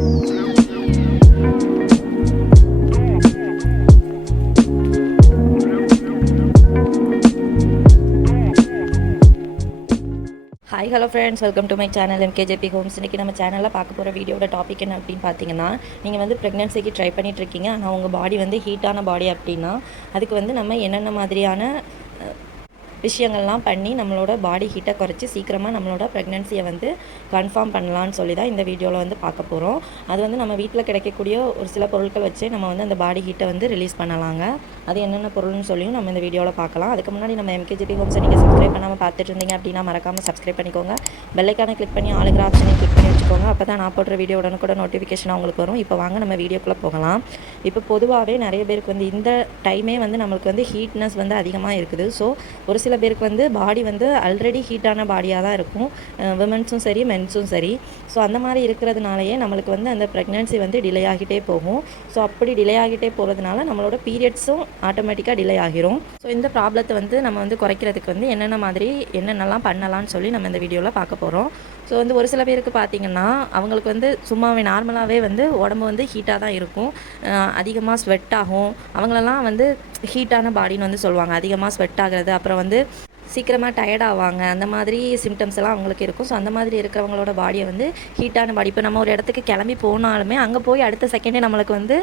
Hi hello friends, welcome to my channel MKJP homes. இன்றைக்கி நம்ம சேனலில் பார்க்க போகிற வீடியோட டாபிக் என்ன அப்படின்னு பார்த்தீங்கன்னா, நீங்கள் வந்து ப்ரெக்னென்சிக்கு ட்ரை பண்ணிகிட்ருக்கீங்க, ஆனால் உங்கள் பாடி வந்து ஹீட்டான பாடி அப்படின்னா அதுக்கு வந்து நம்ம என்னென்ன மாதிரியான விஷயங்கள்லாம் பண்ணி நம்மளோட பாடி ஹீட்டை குறைச்சி சீக்கிரமாக நம்மளோட ப்ரெக்னென்சியை வந்து கன்ஃபார்ம் பண்ணலான்னு சொல்லி தான் இந்த வீடியோவில் வந்து பார்க்க போகிறோம். அது வந்து நம்ம வீட்டில் கிடைக்கக்கூடிய ஒரு சில பொருட்கள் வச்சு நம்ம வந்து அந்த பாடி ஹீட்டை வந்து ரிலீஸ் பண்ணலாங்க. அது என்னென்ன பொருள்னு சொல்லியும் நம்ம இந்த வீடியோவில் பார்க்கலாம். அதுக்கு முன்னாடி நம்ம எம்கேஜிபி ஹோம்ஸை நீங்கள் சப்ஸ்கிரைப் பண்ணாமல் பார்த்துட்டு இருந்தீங்க அப்படின்னா மறக்காமல் சப்ஸ்கிரைப் பண்ணிக்கோங்க. பெல்லைக்கான கிளிக் பண்ணி ஆளுங்கிற ஆப்ஷனை கிளிக் பண்ணி வச்சுக்கோங்க. அப்போ தான் நான் போடுற வீடியோ உடனுக்குட நோட்டிஃபிகேஷன் உங்களுக்கு வரும். இப்போ வாங்க நம்ம வீடியோக்குள்ளே போகலாம். இப்போ பொதுவாகவே நிறைய பேருக்கு வந்து இந்த டைமே வந்து நம்மளுக்கு வந்து ஹீட்னஸ் வந்து அதிகமாக இருக்குது. ஸோ ஒரு சில பேருக்கு வந்து பாடி வந்து ஆல்ரெடி ஹீட்டான பாடியாக தான் இருக்கும், விமென்ஸும் சரி மென்ஸும் சரி. ஸோ அந்த மாதிரி இருக்கிறதுனாலயே நம்மளுக்கு வந்து அந்த ப்ரெக்னென்சி வந்து டிலே ஆகிட்டே போகும். ஸோ அப்படி டிலே ஆகிட்டே போகிறதுனால நம்மளோட பீரியட்ஸும் ஆட்டோமேட்டிக்காக டிலே ஆகிரும். ஸோ இந்த ப்ராப்ளத்தை வந்து நம்ம வந்து குறைக்கிறதுக்கு வந்து என்னென்னலாம் பண்ணலாம்னு சொல்லி நம்ம இந்த வீடியோவில் பார்க்க போகிறோம். ஸோ வந்து ஒரு சில பேருக்கு பார்த்திங்கன்னா அவங்களுக்கு வந்து சும்மாவே நார்மலாகவே வந்து உடம்பு வந்து ஹீட்டாக தான் இருக்கும், அதிகமாக ஸ்வெட் ஆகும். அவங்களெல்லாம் வந்து ஹீட்டான பாடின்னு வந்து சொல்லுவாங்க. அதிகமாக ஸ்வெட் ஆகிறது, அப்புறம் வந்து சீக்கிரமாக டயர்ட் ஆவாங்க, அந்த மாதிரி சிம்டம்ஸ் எல்லாம் அவங்களுக்கு இருக்கும். ஸோ அந்த மாதிரி இருக்கிறவங்களோட பாடியை வந்து ஹீட்டான பாடி. இப்போ நம்ம ஒரு இடத்துக்கு கிளம்பி போனாலுமே அங்கே போய் அடுத்த செகண்டே நம்மளுக்கு வந்து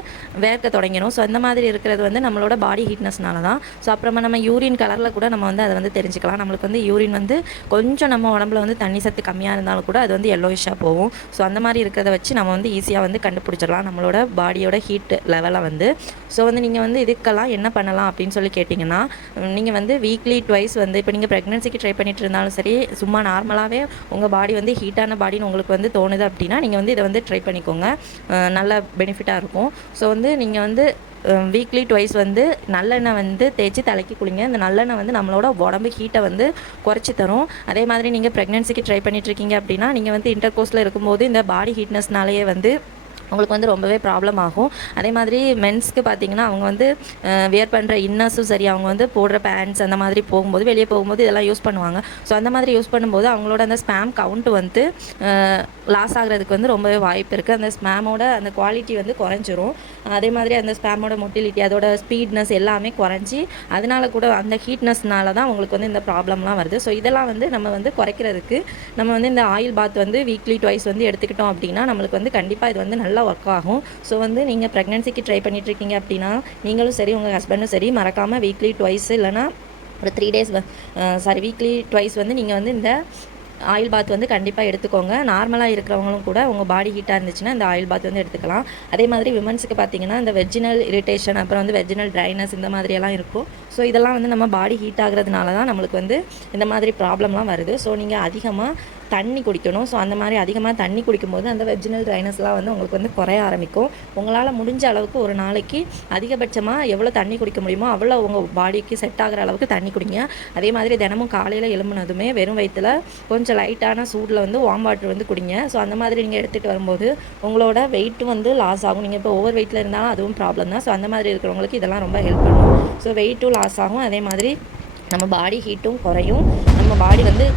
வேர்க்க தொடங்கிடும். ஸோ அந்த மாதிரி இருக்கிறது வந்து நம்மளோட பாடி ஹீட்னஸ்னால தான். ஸோ அப்புறமா நம்ம யூரின் கலரில் கூட நம்ம வந்து அதை வந்து தெரிஞ்சுக்கலாம். நம்மளுக்கு வந்து யூரின் வந்து கொஞ்சம் நம்ம உடம்புல வந்து தண்ணி சத்து கம்மியாக இருந்தாலும் கூட அது வந்து எல்லோயிஷாக போகும். ஸோ அந்த மாதிரி இருக்கிறத வச்சு நம்ம வந்து ஈஸியாக வந்து கண்டுபிடிச்சிடலாம் நம்மளோட பாடியோட ஹீட் லெவலை வந்து. ஸோ வந்து நீங்கள் வந்து இதுக்கெல்லாம் என்ன பண்ணலாம் அப்படின்னு சொல்லி கேட்டிங்கன்னா, நீங்கள் வந்து வீக்லி ட்வைஸ் வந்து இப்போ நீங்கள் ப்ரெக்னென்சிக்கு ட்ரை பண்ணிட்டு இருந்தாலும் சரி, சும்மா நார்மலாகவே உங்கள் பாடி வந்து ஹீட்டான பாடின்னு உங்களுக்கு வந்து தோணுது அப்படின்னா நீங்கள் வந்து இதை வந்து ட்ரை பண்ணிக்கோங்க. நல்ல பெனிஃபிட்டாக இருக்கும். ஸோ வந்து நீங்கள் வந்து வீக்லி ட்வைஸ் வந்து நல்லெண்ணெய் வந்து தேய்ச்சி தலைக்கு குளிங்க. இந்த நல்லெண்ணெய் வந்து நம்மளோட உடம்பு ஹீட்டை வந்து குறைச்சி தரும். அதே மாதிரி நீங்கள் ப்ரெக்னென்சிக்கு ட்ரை பண்ணிட்டுருக்கீங்க அப்படின்னா நீங்கள் வந்து இன்டர்கோர்ஸில் இருக்கும்போது இந்த பாடி ஹீட்னஸ்னாலேயே வந்து உங்களுக்கு வந்து ரொம்பவே ப்ராப்ளம் ஆகும். அதே மாதிரி மென்ஸ்க்கு பார்த்திங்கன்னா அவங்க வந்து வியர் பண்ணுற இன்னர்ஸும் சரி, அவங்க வந்து போடுற பேண்ட்ஸ் அந்த மாதிரி போகும்போது வெளியே போகும்போது இதெல்லாம் யூஸ் பண்ணுவாங்க. ஸோ அந்த மாதிரி யூஸ் பண்ணும்போது அவங்களோட அந்த ஸ்பேம் கவுண்ட் வந்து லாஸ் ஆகிறதுக்கு வந்து ரொம்பவே வாய்ப்பு இருக்குது. அந்த ஸ்பேமோட அந்த குவாலிட்டி வந்து குறைஞ்சிரும். அதே மாதிரி அந்த ஸ்பேமோட மொட்டிலிட்டி, அதோட ஸ்பீட்னஸ் எல்லாமே குறைஞ்சி அதனால் கூட அந்த ஹீட்னஸ்னால தான் உங்களுக்கு வந்து இந்த ப்ராப்ளம்லாம் வருது. ஸோ இதெல்லாம் வந்து நம்ம வந்து குறைக்கிறதுக்கு நம்ம வந்து இந்த ஆயில் பாத் வந்து வீக்லி ட்வைஸ் வந்து எடுத்துக்கிட்டோம் அப்படின்னா நம்மளுக்கு வந்து கண்டிப்பாக இது வந்து நல்லா ஒர்க் ஆகும். ஸோ வந்து நீங்கள் ப்ரெக்னென்சிக்கு ட்ரை பண்ணிட்டுருக்கீங்க அப்படின்னா நீங்களும் சரி உங்கள் ஹஸ்பண்டும் சரி மறக்காமல் வீக்லி ட்வைஸ் இல்லைனா ஒரு 3 days வீக்லி ட்வைஸ் வந்து நீங்கள் வந்து இந்த ஆயில் பாத் வந்து கண்டிப்பாக எடுத்துக்கோங்க. நார்மலாக இருக்கிறவங்களும் கூட உங்கள் பாடி ஹீட்டாக இருந்துச்சுன்னா இந்த ஆயில் பாத் வந்து எடுத்துக்கலாம். அதே மாதிரி விமன்ஸுக்கு பார்த்திங்கன்னா இந்த வெஜினல் இரிட்டேஷன், அப்புறம் வந்து வெஜினல் ட்ரைனஸ் இந்த மாதிரியெல்லாம் இருக்கும். ஸோ இதெல்லாம் வந்து நம்ம பாடி ஹீட் ஆகிறதுனால தான் நம்மளுக்கு வந்து இந்த மாதிரி ப்ராப்ளம்லாம் வருது. ஸோ நீங்கள் அதிகமாக தண்ணி குடிக்கணும். ஸோ அந்த மாதிரி அதிகமாக தண்ணி குடிக்கும்போது அந்த வெஜினல் ட்ரைனஸ்லாம் வந்து உங்களுக்கு வந்து குறைய ஆரம்பிக்கும். உங்களால் முடிஞ்ச அளவுக்கு ஒரு நாளைக்கு அதிகபட்சமாக எவ்வளோ தண்ணி குடிக்க முடியுமோ அவ்வளோ உங்கள் பாடிக்கு செட் ஆகிற அளவுக்கு தண்ணி குடிங்க. அதே மாதிரி தினமும் காலையில் எழும்புனதுமே வெறும் வயிற்றில் கொஞ்சம் லைட்டான சூடில் வந்து வார்ம் வாட்டர் வந்து குடிங்க. ஸோ அந்த மாதிரி நீங்கள் எடுத்துகிட்டு வரும்போது உங்களோட வெயிட்டும் வந்து லாஸ் ஆகும். நீங்கள் இப்போ ஓவர் வெயிட்டில் இருந்தாலும் அதுவும் ப்ராப்ளம் தான். ஸோ அந்த மாதிரி இருக்கிறவங்களுக்கு இதெல்லாம் ரொம்ப ஹெல்ப் பண்ணும். ஸோ வெயிட்டும் லாஸ் ஆகும், அதே மாதிரி நம்ம பாடி ஹீட்டும் குறையும். நம்ம பாடி வந்து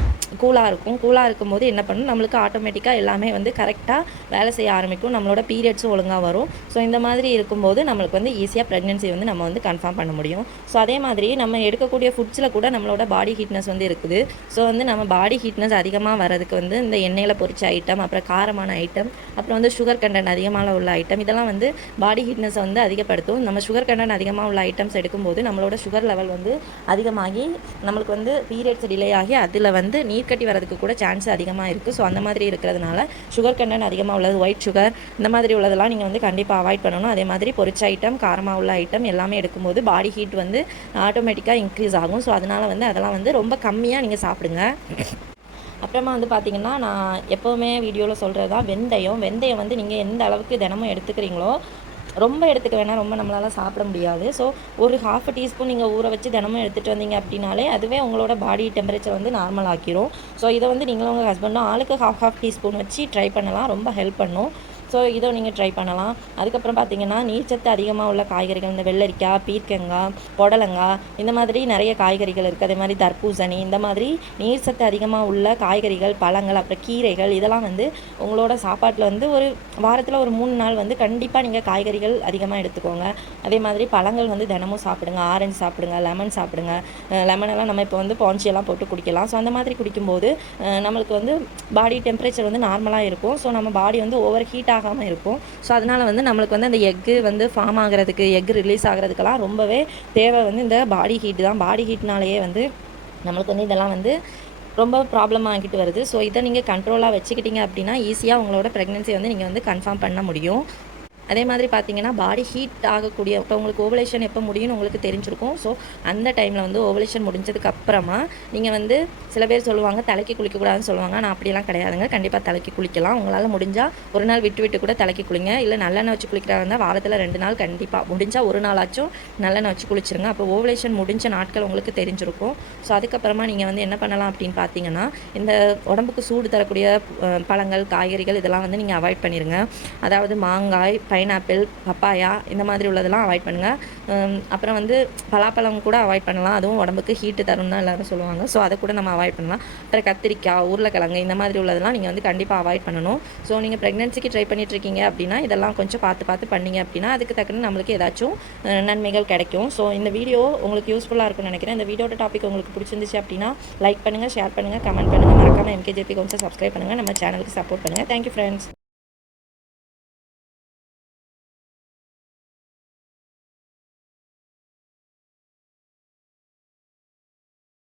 கூலாக இருக்கும். கூலாக இருக்கும்போது என்ன பண்ணணும், நம்மளுக்கு ஆட்டோமேட்டிக்காக எல்லாமே வந்து கரெக்டாக வேலை செய்ய ஆரம்பிக்கும். நம்மளோட பீரியட்ஸும் ஒழுங்காக வரும். ஸோ இந்த மாதிரி இருக்கும்போது நம்மளுக்கு வந்து ஈஸியாக ப்ரெக்னென்சி வந்து நம்ம வந்து கன்ஃபார்ம் பண்ண முடியும். ஸோ அதே மாதிரி நம்ம எடுக்கக்கூடிய ஃபுட்ஸில் கூட நம்மளோட பாடி ஹீட்னஸ் வந்து இருக்குது. ஸோ வந்து நம்ம பாடி ஹீட்னஸ் அதிகமாக வரதுக்கு வந்து இந்த எண்ணெயில் பொரிச்ச ஐட்டம், அப்புறம் காரமான ஐட்டம், அப்புறம் வந்து சுகர் கண்டென்ட் அதிகமாக உள்ள ஐட்டம், இதெல்லாம் வந்து பாடி ஹீட்னஸை வந்து அதிகப்படுத்தும். நம்ம சுகர் கண்டென்ட் அதிகமாக உள்ள ஐட்டம்ஸ் எடுக்கும்போது நம்மளோட சுகர் லெவல் வந்து அதிகமாகி நம்மளுக்கு வந்து பீரியட்ஸ் டிலே ஆகி அதில் வந்து நீர்க்கட்டி வரதுக்கு கூட சான்ஸ் அதிகமாக இருக்குது. ஸோ அந்த மாதிரி இருக்கிறதுனால சுகர் கண்டென்ட் அதிகமாக உள்ளது, ஒயிட் சுகர் இந்த மாதிரி உள்ளதெல்லாம் நீங்கள் வந்து கண்டிப்பாக அவாய்ட் பண்ணணும். அதே மாதிரி பொரிச்ச ஐட்டம், காரமாக உள்ள ஐட்டம் எல்லாமே எடுக்கும்போது பாடி ஹீட் வந்து ஆட்டோமேட்டிக்காக இன்க்ரீஸ் ஆகும். ஸோ அதனால் வந்து அதெல்லாம் வந்து ரொம்ப கம்மியாக நீங்கள் சாப்பிடுங்க. அப்புறமா வந்து பார்த்திங்கன்னா நான் எப்போவுமே வீடியோவில் சொல்கிறது தான் வெந்தயம் வந்து நீங்கள் எந்த அளவுக்கு தினமும் எடுத்துக்கிறீங்களோ, ரொம்ப எடுத்துக்க வேணாம், ரொம்ப நம்மளால் சாப்பிட முடியாது. ஸோ ஒரு 1/2 டீஸ்பூன் நீங்கள் ஊற வச்சு தினமும் எடுத்துகிட்டு வந்தீங்க அப்படின்னாலே அதுவே உங்களோட பாடி டெம்பரேச்சர் வந்து நார்மல் ஆக்கிரும். ஸோ இதை வந்து நீங்களும் உங்கள் ஹஸ்பண்டும் ஆளுக்கு 1/2 டீஸ்பூன் வச்சு ட்ரை பண்ணலாம், ரொம்ப ஹெல்ப் பண்ணும். ஸோ இதை நீங்கள் ட்ரை பண்ணலாம். அதுக்கப்புறம் பார்த்தீங்கன்னா நீர்ச்சத்து அதிகமாக உள்ள காய்கறிகள் இந்த வெள்ளரிக்காய், பீர்க்கங்காய், புடலங்காய் இந்த மாதிரி நிறைய காய்கறிகள் இருக்குது. அதே மாதிரி தர்பூசணி இந்த மாதிரி நீர்ச்சத்து அதிகமாக உள்ள காய்கறிகள், பழங்கள், அப்புறம் கீரைகள் இதெல்லாம் வந்து உங்களோட சாப்பாட்டில் வந்து ஒரு வாரத்தில் ஒரு 3 நாள் வந்து கண்டிப்பாக நீங்கள் காய்கறிகள் அதிகமாக எடுத்துக்கோங்க. அதே மாதிரி பழங்கள் வந்து தினமும் சாப்பிடுங்க. ஆரஞ்சு சாப்பிடுங்க, லெமன் சாப்பிடுங்க. லெமனெல்லாம் நம்ம இப்போ வந்து பான்சியெல்லாம் போட்டு குடிக்கலாம். ஸோ அந்த மாதிரி குடிக்கும்போது நம்மளுக்கு வந்து பாடி டெம்பரேச்சர் வந்து நார்மலாக இருக்கும். ஸோ நம்ம பாடி வந்து ஓவர் ஹீட் ஆகாமல் இருக்கும். ஸோ அதனால் வந்து நம்மளுக்கு வந்து அந்த எக்கு வந்து ஃபார்ம் ஆகிறதுக்கு, எக் ரிலீஸ் ஆகிறதுக்கெல்லாம் ரொம்பவே தேவை வந்து இந்த பாடி ஹீட் தான். பாடி ஹீட்னாலேயே வந்து நம்மளுக்கு வந்து இதெல்லாம் வந்து ரொம்ப ப்ராப்ளம் ஆகிட்டு வருது. ஸோ இதை நீங்கள் கண்ட்ரோலாக வச்சுக்கிட்டீங்க அப்படின்னா ஈஸியாக உங்களோட ப்ரெக்னென்சி வந்து நீங்கள் வந்து கன்ஃபார்ம் பண்ண முடியும். அதே மாதிரி பார்த்தீங்கன்னா பாடி ஹீட் ஆகக்கூடிய இப்போ உங்களுக்கு ஓவலேஷன் எப்போ முடியும்னு உங்களுக்கு தெரிஞ்சிருக்கும். ஸோ அந்த டைமில் வந்து ஓவலேஷன் முடிஞ்சதுக்கு அப்புறமா நீங்கள் வந்து சில பேர் சொல்லுவாங்க தலைக்கு குளிக்கக்கூடாதுன்னு சொல்லுவாங்க. நான் அப்படிலாம் கிடையாதுங்க. கண்டிப்பாக தலைக்கு குளிக்கலாம். உங்களால் முடிஞ்சால் ஒரு நாள் விட்டு விட்டு கூட தலைக்கு குளிங்க. இல்லை நல்லெண்ணெய் வச்சு குளிக்கிறதா இருந்தால் வாரத்தில் 2 நாள் கண்டிப்பாக முடிஞ்சால் ஒரு நாளாச்சும் நல்லெண்ணெய் வச்சு குளிச்சிருங்க. அப்போ ஓவலேஷன் முடிஞ்ச நாட்கள் உங்களுக்கு தெரிஞ்சிருக்கும். ஸோ அதுக்கப்புறமா நீங்கள் வந்து என்ன பண்ணலாம் அப்படின்னு பார்த்தீங்கன்னா இந்த உடம்புக்கு சூடு தரக்கூடிய பழங்கள், காய்கறிகள் இதெல்லாம் வந்து நீங்கள் அவாய்ட் பண்ணிடுங்க. அதாவது மாங்காய், பைனாப்பிள், பப்பாயா இந்த மாதிரி உள்ளதெல்லாம் அவாய்ட் பண்ணுங்கள். அப்புறம் வந்து பலாப்பழம் கூட அவாய்ட் பண்ணலாம். அதுவும் உடம்புக்கு ஹீட்டு தரும் தான் எல்லோரும் சொல்லுவாங்க. ஸோ அதை கூட நம்ம அவாய்ட் பண்ணலாம். அப்புறம் கத்திரிக்காய், உருளைக்கிழங்கு இந்த மாதிரி உள்ளதெல்லாம் நீங்கள் வந்து கண்டிப்பாக அவாய்ட் பண்ணணும். ஸோ நீங்கள் ப்ரெக்னென்சிக்கு ட்ரை பண்ணிட்டுருக்கீங்க அப்படின்னா இதெல்லாம் கொஞ்சம் பார்த்து பண்ணீங்க அப்படின்னா அதுக்கு தக்கன நம்மளுக்கு ஏதாச்சும் நன்மைகள் கிடைக்கும். ஸோ இந்த வீடியோ உங்களுக்கு யூஸ்ஃபுல்லாக இருக்கும்னு நினைக்கிறேன். இந்த வீடியோட டாபிக் உங்களுக்கு பிடிச்சிருந்துச்சு அப்படின்னா லைக் பண்ணுங்கள், ஷேர் பண்ணுங்கள், கமெண்ட் பண்ணுங்கள். மறக்காமல் MKJP ஹோம்ஸை சப்ஸ்கிரைப் பண்ணுங்கள். நம்ம சேனலுக்கு சப்போர்ட் பண்ணுங்கள். Thank you friends.